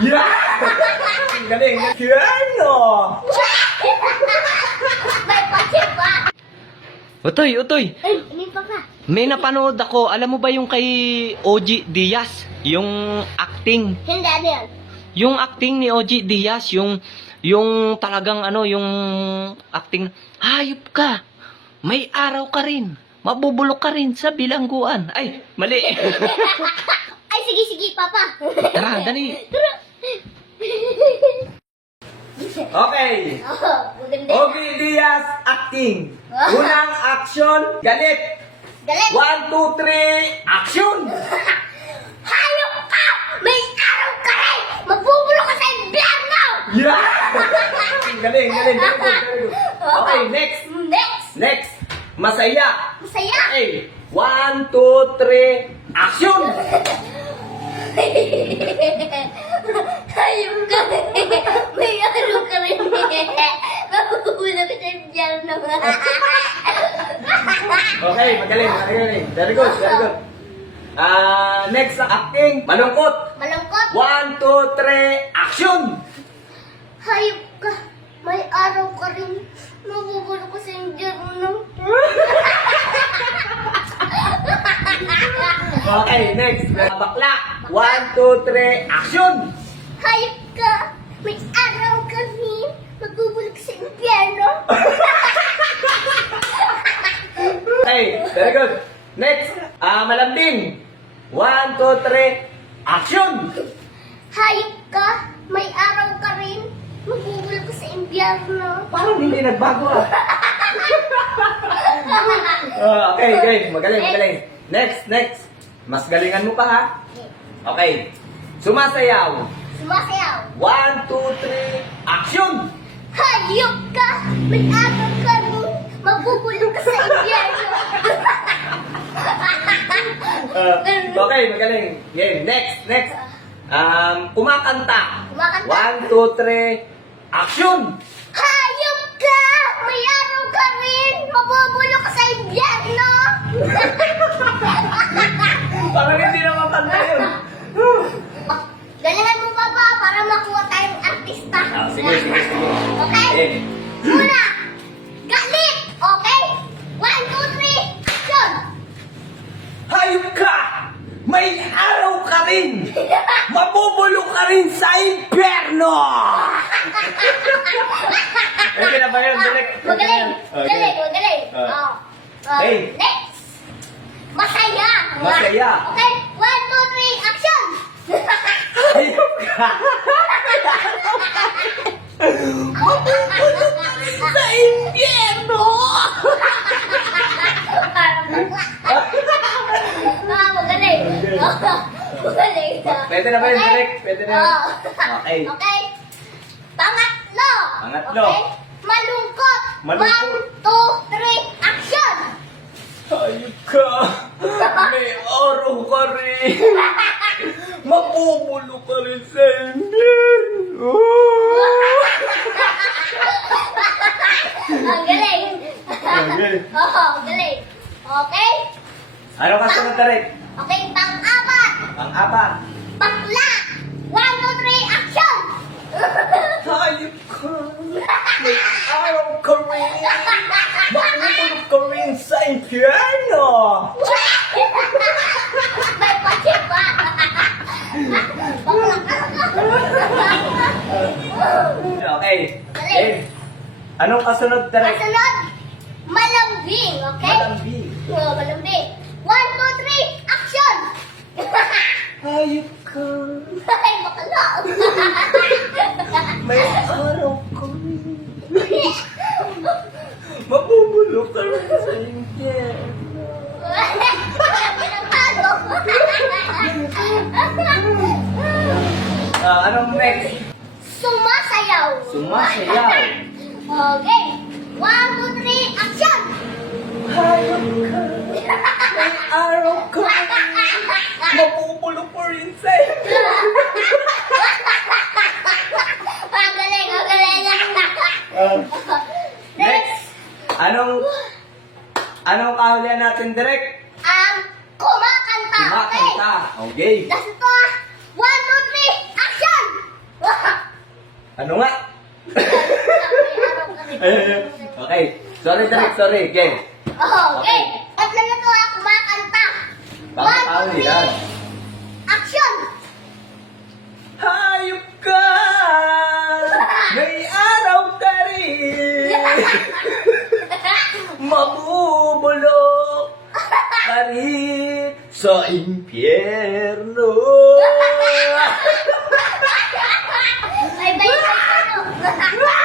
Yeah! Ang galing. Piano! May pache pa. Utoy, Utoy. Ay, hindi pa ka. May napanood ako. Alam mo ba yung kay OG Diaz? Yung acting. Hindi, ano yan? Yung acting ni OG Diaz. Yung talagang ano, yung acting. Hayop ka. May araw ka rin. Mabubulok ka rin sa bilangguan. Ay, mali. Ay, sige, sige, papa. Tara, dali. Tara. Okay. Oh, maganda. Ogie Diaz acting. Unang action, galit. Galing. 1, 2, 3, action! Hayop ka! May araw ka rin! Magbubulok ka sa impyerno! Yeah! Galing, galing. Very good, very good. Okay, next. Next! Next. Masaya. Masaya! Okay. 1, 2, 3, action! Hayop ka rin! May araw ka rin! Magbubulok ka sa impyerno! Okay, magaling, magaling. Very good, very good. Next acting, malungkot. Malungkot! 1, 2, 3, action! Hayop ka! May araw ka rin! Magbubulok ka sa impyerno! Okay, next. Bakla. 1, 2, 3, action! Hayop ka! May araw ka rin! Magbubulok ka sa impyerno! Okay, very good. Next, malambing. 1, 2, 3, action! Hayop ka! May araw ka rin! Magbubulok ka sa impyerno! Parang hindi nagbago ah. Okay, okay. Magaling, magaling. Next, next. Mas galingan mo pa ha. Okay. Sumasayaw. Sumasayaw! 1, 2, 3, action! Hayop ka! May araw ka rin! Magbubulok ka sa impyerno! Okay, magaling. Game. Next, next. Kumakanta. Kumakanta. 1, 2, 3, action! Hayop ka! May araw ka rin! Mabubulok ka sa impyerno! Parang hindi na makanta yun. Galingan mo pa ba para makuha tayong artista? Sige, sige, sige. Okay? Eh, Una, galit! Okay? 1, 2, 3, action! hayop ka! May araw ka rin! Mabubulok ka rin sa impyerno! Okay na ba yun? Direct? Magaling! Magaling! Magaling! Ah. Oh. Hey. Next! Masaya! Masaya. Okay? 1, 2, 3, action! Hayop ka! Mabubulok ka rin sa impyerno! Magaling! Magaling! Pwede na ba yun? Direct? Pwede na yun? Oh. Okay. Okay? Pangatlo! Pangatlo. Okay? Malungkot! Malungkot. 1, 2, 3, action! Hayop ka! May araw ka rin! Mabubulok ka rin sa impyerno! Ang galing! Okay. Oo, galing. Okay? Ano ka sunod direct? Okay, pang-apat! Pang-apat. Bakla! 1, 2, 3, action! Hayop ka! May araw ka rin! Mabubulok ka rin sa impyerno! May pache pa! Bakla ka! Okay. Eh, anong kasunod direct? Kasunod, malambing, okay? Malambing. Oo, malambing. 1, 2, 3, action! Hayop ka! Ay, bakla! May araw ka rin! Mabubulok ka rin sa impyerno! Pinagtago! Anong next? Sumasayaw! Sumasayaw. Okay. 1, 2, 3, action! Hayop ka! May araw ka rin! Mabubulok ka rin sa impyerno! Magaling, magaling! Next! Anong kahulihan natin direct? Kumakanta, okay? Kumakanta. Okay. Last ito ah. 1, 2, 3, action! Ano nga? May araw ka rin. Ayun. Okay. Sorry, Derek. Sorry. Game. Okay. At na to ako makanta. Bakit tao yan? Action! Hayop ka! May araw ka rin! Mabubulok ka rin sa impyerno! Bye-bye.